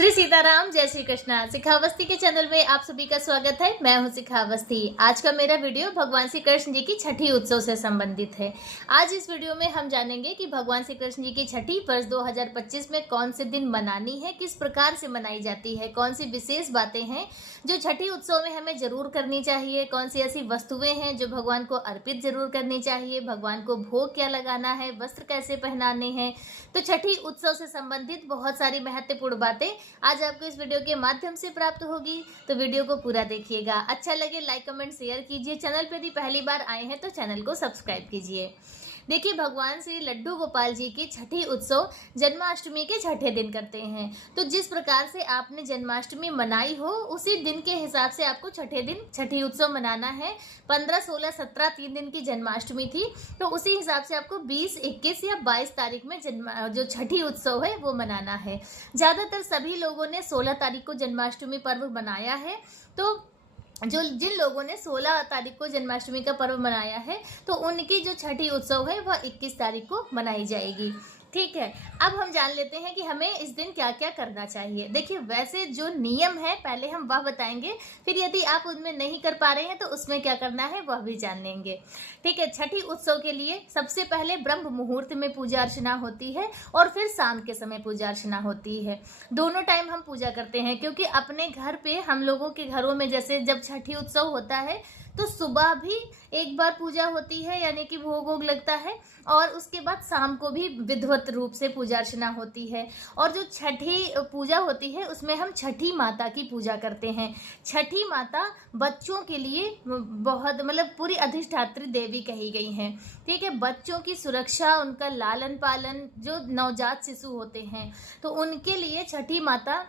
श्री सीताराम, जय श्री कृष्णा। शिखावस्थी के चैनल में आप सभी का स्वागत है। मैं हूं शिखावस्थी। आज का मेरा वीडियो भगवान श्री कृष्ण जी की छठी उत्सव से संबंधित है। आज इस वीडियो में हम जानेंगे कि भगवान श्री कृष्ण जी की छठी वर्ष 2025 में कौन से दिन मनानी है, किस प्रकार से मनाई जाती है, कौन सी विशेष बातें हैं जो छठी उत्सव में हमें जरूर करनी चाहिए, कौन सी ऐसी वस्तुएं हैं जो भगवान को अर्पित जरूर करनी चाहिए, भगवान को भोग क्या लगाना है, वस्त्र कैसे पहनाने हैं। तो छठी उत्सव से संबंधित बहुत सारी महत्वपूर्ण बातें आज आपको इस वीडियो के माध्यम से प्राप्त होगी। तो वीडियो को पूरा देखिएगा। अच्छा लगे लाइक कमेंट शेयर कीजिए। चैनल पर यदि पहली बार आए हैं तो चैनल को सब्सक्राइब कीजिए। देखिए, भगवान श्री लड्डू गोपाल जी की छठी उत्सव जन्माष्टमी के छठे दिन करते हैं। तो जिस प्रकार से आपने जन्माष्टमी मनाई हो उसी दिन के हिसाब से आपको छठे दिन छठी उत्सव मनाना है। 15, 16, 17 3 दिन की जन्माष्टमी थी, तो उसी हिसाब से आपको 20, 21 या 22 तारीख में जो छठी उत्सव है वो मनाना है। ज़्यादातर सभी लोगों ने 16 तारीख को जन्माष्टमी पर्व मनाया है। तो जिन लोगों ने 16 तारीख को जन्माष्टमी का पर्व मनाया है तो उनकी जो छठी उत्सव है वह 21 तारीख को मनाई जाएगी। ठीक है, अब हम जान लेते हैं कि हमें इस दिन क्या क्या करना चाहिए। देखिए, वैसे जो नियम है पहले हम वह बताएंगे, फिर यदि आप उनमें नहीं कर पा रहे हैं तो उसमें क्या करना है वह भी जान लेंगे। ठीक है, छठी उत्सव के लिए सबसे पहले ब्रह्म मुहूर्त में पूजा अर्चना होती है और फिर शाम के समय पूजा अर्चना होती है। दोनों टाइम हम पूजा करते हैं, क्योंकि अपने घर पे हम लोगों के घरों में जैसे जब छठी उत्सव होता है तो सुबह भी एक बार पूजा होती है, यानी कि भोग वोग लगता है, और उसके बाद शाम को भी विधिवत रूप से पूजा अर्चना होती है। और जो छठी पूजा होती है उसमें हम छठी माता की पूजा करते हैं। छठी माता बच्चों के लिए बहुत पूरी अधिष्ठात्री देवी कही गई हैं। ठीक है, बच्चों की सुरक्षा, उनका लालन पालन, जो नवजात शिशु होते हैं तो उनके लिए छठी माता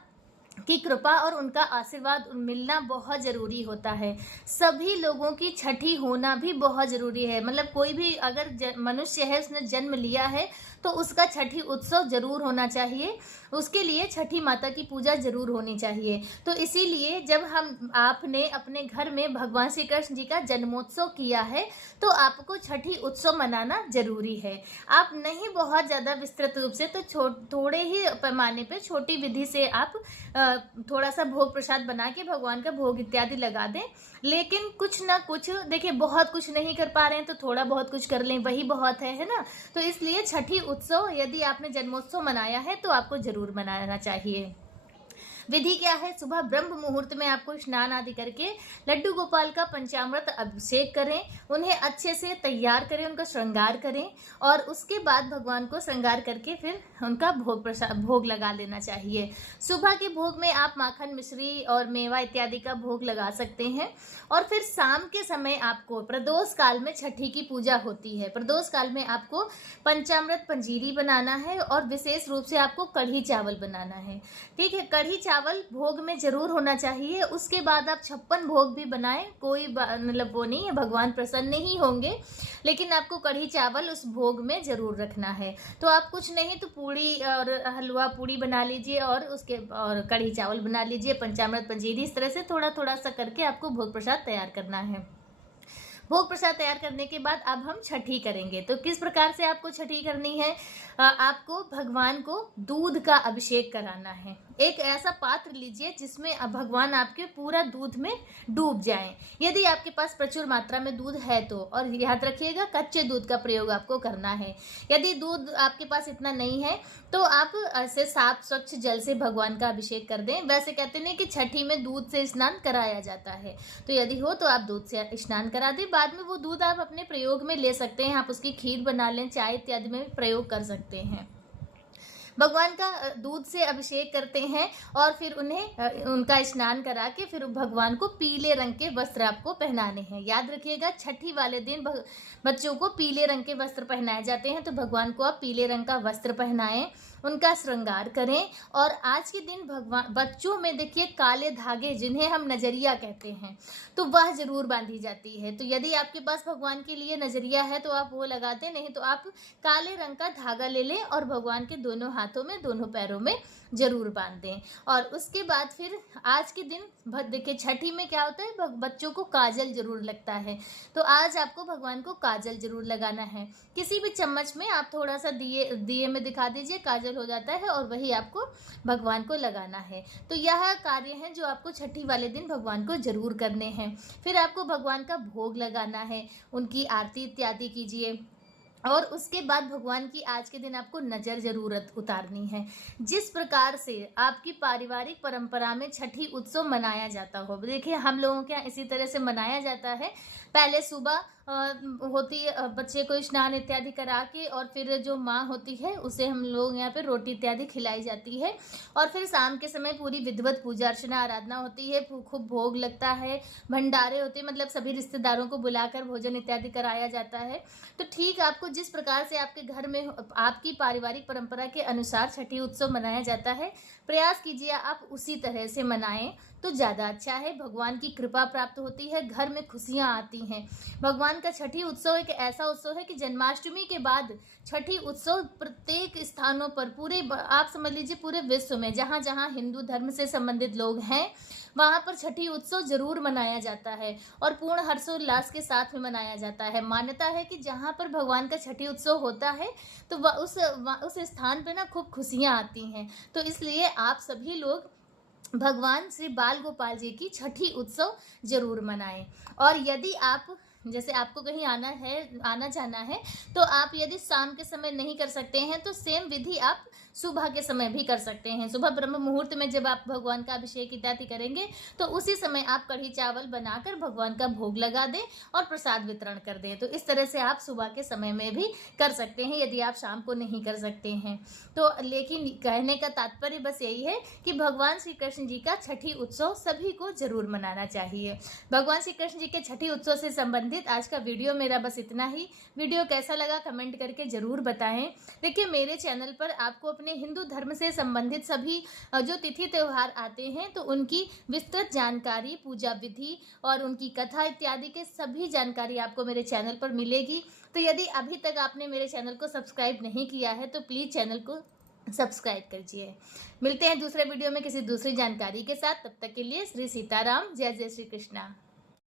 की कृपा और उनका आशीर्वाद मिलना बहुत ज़रूरी होता है। सभी लोगों की छठी होना भी बहुत ज़रूरी है। कोई भी अगर मनुष्य है, उसने जन्म लिया है तो उसका छठी उत्सव जरूर होना चाहिए। उसके लिए छठी माता की पूजा जरूर होनी चाहिए। तो इसीलिए जब आपने अपने घर में भगवान श्री कृष्ण जी का जन्मोत्सव किया है तो आपको छठी उत्सव मनाना जरूरी है। आप नहीं बहुत ज़्यादा विस्तृत रूप से तो थोड़े ही पैमाने पे छोटी विधि से आप थोड़ा सा भोग प्रसाद बना के भगवान का भोग इत्यादि लगा दें। लेकिन कुछ ना कुछ, देखिए, बहुत कुछ नहीं कर पा रहे हैं तो थोड़ा बहुत कुछ कर लें, वही बहुत है ना। तो इसलिए छठी उत्सव यदि आपने जन्मोत्सव मनाया है तो आपको जरूर मनाना चाहिए। विधि क्या है? सुबह ब्रह्म मुहूर्त में आपको स्नान आदि करके लड्डू गोपाल का पंचामृत अभिषेक करें, उन्हें अच्छे से तैयार करें, उनका श्रृंगार करें और उसके बाद भगवान को श्रृंगार करके फिर उनका भोग लगा लेना चाहिए। सुबह के भोग में आप माखन, मिश्री और मेवा इत्यादि का भोग लगा सकते हैं। और फिर शाम के समय आपको प्रदोष काल में छठी की पूजा होती है। प्रदोष काल में आपको पंचामृत पंजीरी बनाना है और विशेष रूप से आपको कढ़ी चावल बनाना है। ठीक है, कढ़ी चावल भोग में जरूर होना चाहिए। उसके बाद आप 56 भोग भी बनाएं, कोई वो नहीं है, भगवान प्रसन्न ही होंगे, लेकिन आपको कढ़ी चावल उस भोग में जरूर रखना है। तो आप कुछ नहीं तो पूड़ी और हलवा पूड़ी बना लीजिए और कढ़ी चावल बना लीजिए, पंचामृत पंजीरी, इस तरह से थोड़ा थोड़ा सा करके आपको भोग प्रसाद तैयार करना है। भोग प्रसाद तैयार करने के बाद अब हम छठी करेंगे। तो किस प्रकार से आपको छठी करनी है? आपको भगवान को दूध का अभिषेक कराना है। एक ऐसा पात्र लीजिए जिसमें भगवान आपके पूरा दूध में डूब जाएं। यदि आपके पास प्रचुर मात्रा में दूध है तो, और याद रखिएगा कच्चे दूध का प्रयोग आपको करना है। यदि दूध आपके पास इतना नहीं है तो आप ऐसे साफ स्वच्छ जल से भगवान का अभिषेक कर दें। वैसे कहते हैं कि छठी में दूध से स्नान कराया जाता है, तो यदि हो तो आप दूध से स्नान करा दें। बाद में वो दूध आप अपने प्रयोग में ले सकते हैं। आप उसकी खीर बना लें, चाय इत्यादि में भी प्रयोग कर सकते हैं। भगवान का दूध से अभिषेक करते हैं और फिर उन्हें उनका स्नान करा के फिर भगवान को पीले रंग के वस्त्र आपको पहनाने हैं। याद रखिएगा, छठी वाले दिन बच्चों को पीले रंग के वस्त्र पहनाए जाते हैं। तो भगवान को आप पीले रंग का वस्त्र पहनाएं, उनका श्रृंगार करें। और आज के दिन भगवान बच्चों में देखिए काले धागे, जिन्हें हम नजरिया कहते हैं, तो वह जरूर बांधी जाती है। तो यदि आपके पास भगवान के लिए नजरिया है तो आप वो लगाते, नहीं तो आप काले रंग का धागा ले लें और भगवान के दोनों हाथों में, दोनों पैरों में जरूर बांध दें। और उसके बाद फिर आज के दिन देखिए छठी में क्या होता है, बच्चों को काजल जरूर लगता है, तो आज आपको भगवान को काजल जरूर लगाना है। किसी भी चम्मच में आप थोड़ा सा दिए में दिखा दीजिए, काजल हो जाता है और वही आपको भगवान को लगाना है। तो यह कार्य है जो आपको छठी वाले दिन भगवान को जरूर करने हैं। फिर आपको भगवान का भोग लगाना है, उनकी आरती इत्यादि कीजिए। और उसके बाद भगवान की आज के दिन आपको नज़र जरूरत उतारनी है। जिस प्रकार से आपकी पारिवारिक परंपरा में छठी उत्सव मनाया जाता हो, देखिए हम लोगों के यहाँ इसी तरह से मनाया जाता है। पहले सुबह बच्चे को स्नान इत्यादि करा के और फिर जो माँ होती है उसे हम लोग यहाँ पे रोटी इत्यादि खिलाई जाती है। और फिर शाम के समय पूरी विधिवत पूजा अर्चना आराधना होती है, खूब भोग लगता है, भंडारे होते हैं, मतलब सभी रिश्तेदारों को बुलाकर भोजन इत्यादि कराया जाता है। तो ठीक आपको जिस प्रकार से आपके घर में आपकी पारिवारिक परंपरा के अनुसार छठी उत्सव मनाया जाता है, प्रयास कीजिए आप उसी तरह से मनाएं तो ज़्यादा अच्छा है। भगवान की कृपा प्राप्त होती है, घर में खुशियाँ आती हैं। भगवान का छठी उत्सव एक ऐसा उत्सव है कि जन्माष्टमी के बाद छठी उत्सव प्रत्येक स्थानों पर आप समझ लीजिए पूरे विश्व में जहाँ जहाँ हिंदू धर्म से संबंधित लोग हैं वहाँ पर छठी उत्सव जरूर मनाया जाता है और पूर्ण हर्षोल्लास के साथ में मनाया जाता है। मान्यता है कि जहाँ पर भगवान का छठी उत्सव होता है तो उस स्थान पर ना खूब खुशियाँ आती हैं। तो इसलिए आप सभी लोग भगवान श्री बाल गोपाल जी की छठी उत्सव जरूर मनाएं। और यदि आप जैसे आपको कहीं आना जाना है तो आप यदि शाम के समय नहीं कर सकते हैं तो सेम विधि आप सुबह के समय भी कर सकते हैं। सुबह ब्रह्म मुहूर्त में जब आप भगवान का अभिषेक इत्यादि करेंगे तो उसी समय आप कढ़ी चावल बनाकर भगवान का भोग लगा दें और प्रसाद वितरण कर दें। तो इस तरह से आप सुबह के समय में भी कर सकते हैं यदि आप शाम को नहीं कर सकते हैं तो। लेकिन कहने का तात्पर्य बस यही है कि भगवान श्री कृष्ण जी का छठी उत्सव सभी को जरूर मनाना चाहिए। भगवान श्री कृष्ण जी के छठी उत्सव से संबंधित आज का वीडियो मेरा बस इतना ही। वीडियो कैसा लगा कमेंट करके जरूर बताएं। देखिए मेरे चैनल पर आपको अपने हिंदू धर्म से संबंधित सभी जो तिथि त्यौहार आते हैं तो उनकी विस्तृत जानकारी, पूजा विधि और उनकी कथा इत्यादि के सभी जानकारी आपको मेरे चैनल पर मिलेगी। तो यदि अभी तक आपने मेरे चैनल को सब्सक्राइब नहीं किया है तो प्लीज़ चैनल को सब्सक्राइब कीजिए। मिलते हैं दूसरे वीडियो में किसी दूसरी जानकारी के साथ। तब तक के लिए श्री सीताराम, जय जय श्री कृष्णा।